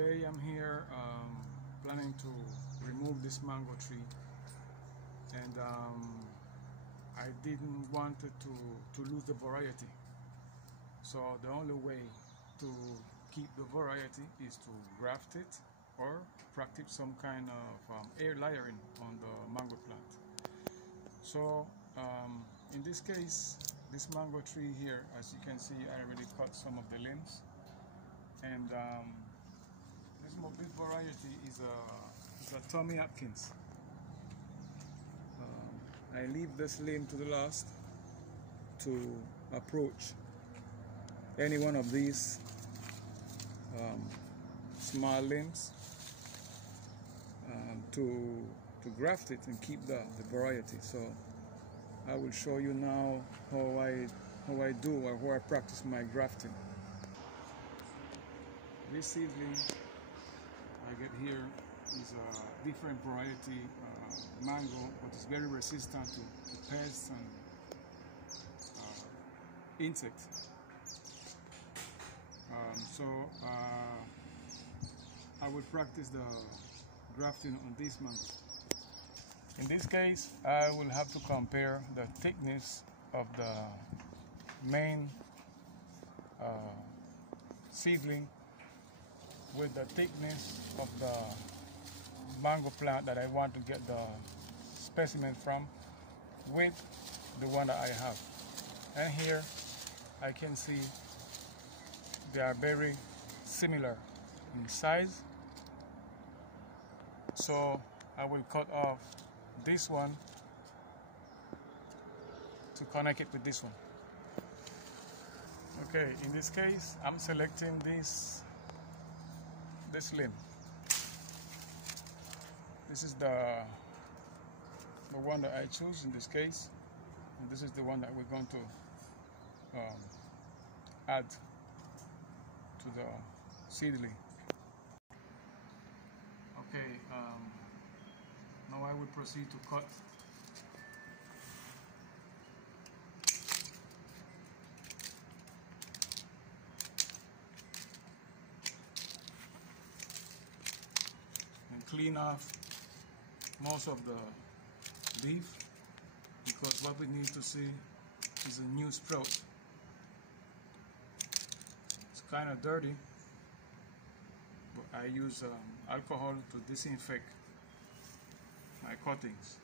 Today I'm here planning to remove this mango tree, and I didn't want it to lose the variety. So the only way to keep the variety is to graft it or practice some kind of air layering on the mango plant. So in this case, this mango tree here, as you can see, I already cut some of the limbs, and this variety is a Tommy Atkins. I leave this limb to the last to approach any one of these small limbs to graft it and keep the variety. So I will show you now how I do, or how I practice my grafting. This seedling I get here is a different variety mango, but it's very resistant to pests and insects. So I will practice the grafting on this mango. In this case, I will have to compare the thickness of the main seedling with the thickness of the mango plant that I want to get the specimen from, with the one that I have. And here I can see they are very similar in size. So I will cut off this one to connect it with this one. Okay, in this case I'm selecting this limb. This is the one that I choose in this case, and this is the one that we're going to add to the seedling. Okay, now I will proceed to cut. And clean off most of the leaf, because what we need to see is a new sprout. It's kind of dirty, but I use alcohol to disinfect my cuttings.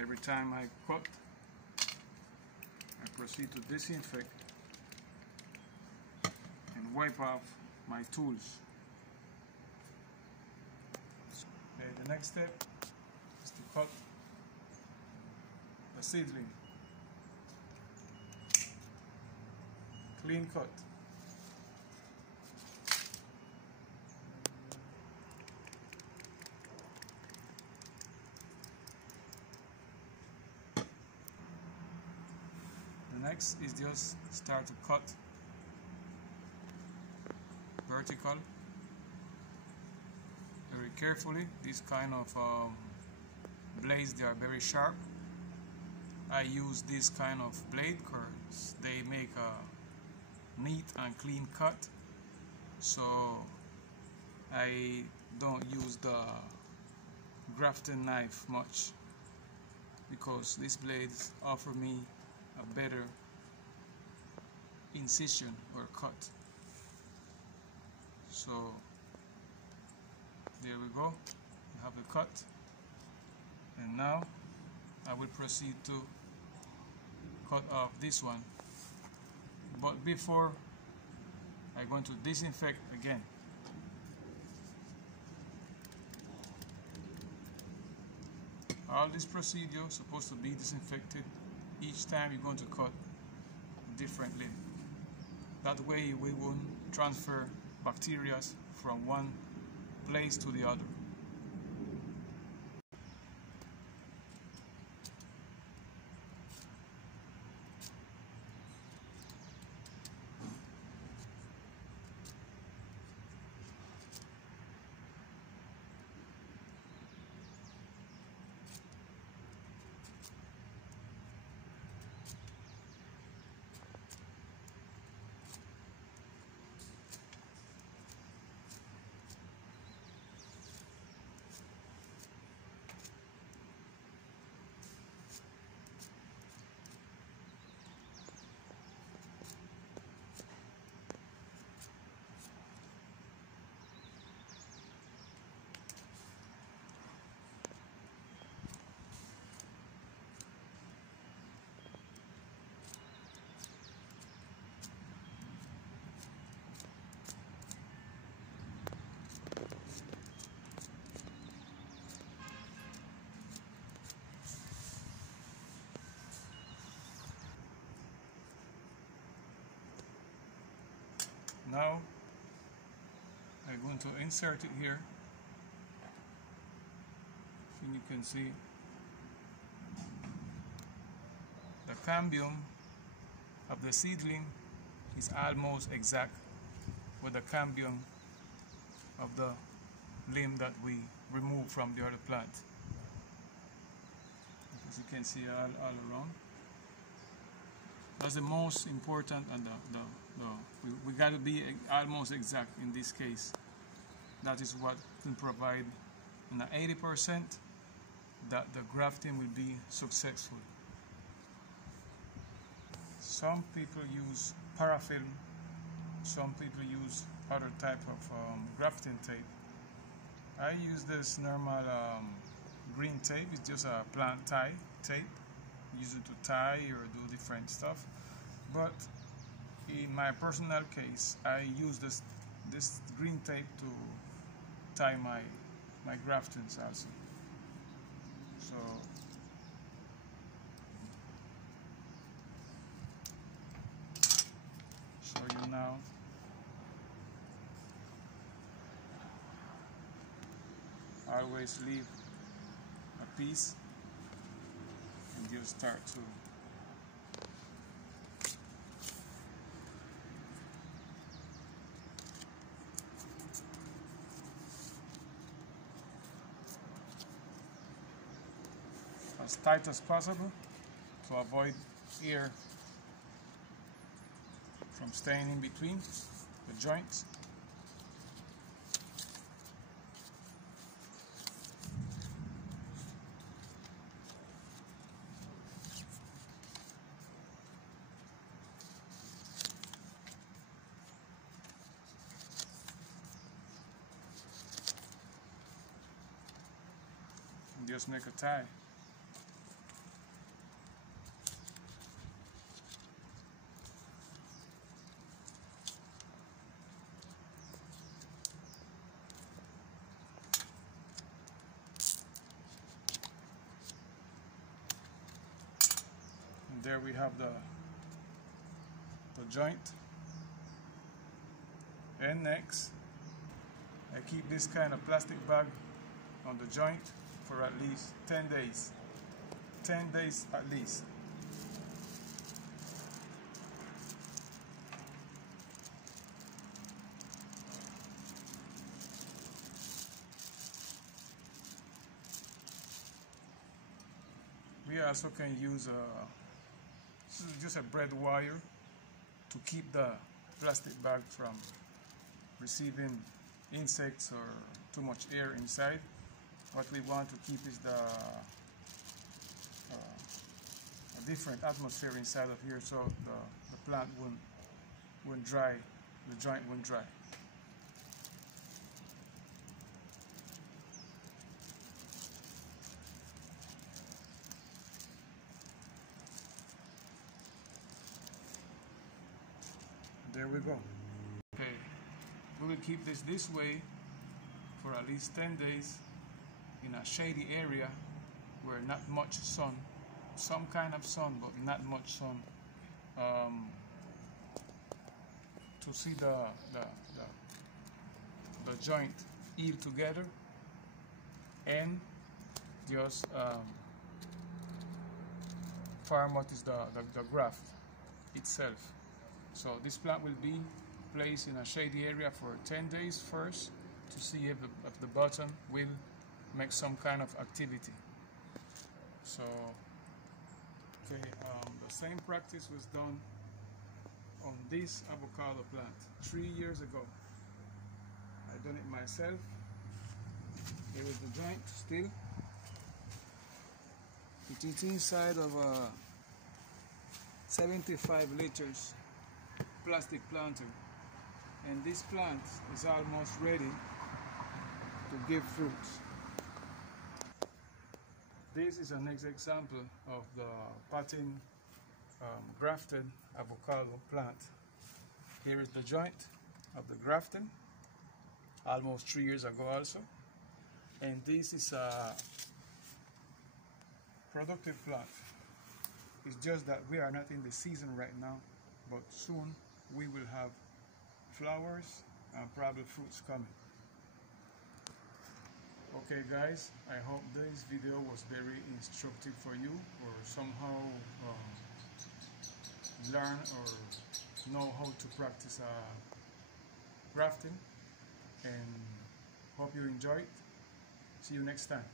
Every time I cut, I proceed to disinfect and wipe off my tools. Okay, the next step is to cut the seedling. Clean cut. The next is just start to cut vertical. Very carefully. These kind of blades, they are very sharp. I use this kind of blade because they make a neat and clean cut. So I don't use the grafting knife much, because these blades offer me a better incision or cut. So there we go, we have a cut, and now I will proceed to cut off this one, but before I'm going to disinfect again. All this procedure is supposed to be disinfected each time you're going to cut a different limb. That way we won't transfer bacteria from one place to the other. Now I'm going to insert it here, and you can see the cambium of the seedling is almost exact with the cambium of the limb that we removed from the other plant. As you can see all around. That's the most important, and we got to be almost exact in this case. That is what can provide an 80% that the grafting will be successful. Some people use paraffin, some people use other type of grafting tape. I use this normal green tape. It's just a plant tie tape. Use it to tie or do different stuff. But in my personal case, I use this green tape to tie my graftings also. So show you now. I always leave a piece and you start to as tight as possible to avoid air from staying in between the joints. And just make a tie. There we have the joint. And next, I keep this kind of plastic bag on the joint for at least 10 days. 10 days at least. We also can use this is just a bread wire to keep the plastic bag from receiving insects or too much air inside. What we want to keep is a different atmosphere inside of here, so the plant won't dry, the joint won't dry. There we go. Okay, we will keep this way for at least 10 days in a shady area where not much sun, some kind of sun, but not much sun, to see the joint heal together and just form what is the graft itself. So this plant will be placed in a shady area for 10 days first to see if the bottom will make some kind of activity. So, okay, the same practice was done on this avocado plant 3 years ago. I done it myself. Here is the joint still. It is inside of a 75 liters plastic planter, and this plant is almost ready to give fruits. This is an example of the potting grafted avocado plant. Here is the joint of the grafting, almost 3 years ago also, and this is a productive plant. It's just that we are not in the season right now, but soon we will have flowers and probably fruits coming. Okay guys, I hope this video was very instructive for you, or somehow learn or know how to practice grafting, and hope you enjoyed. See you next time.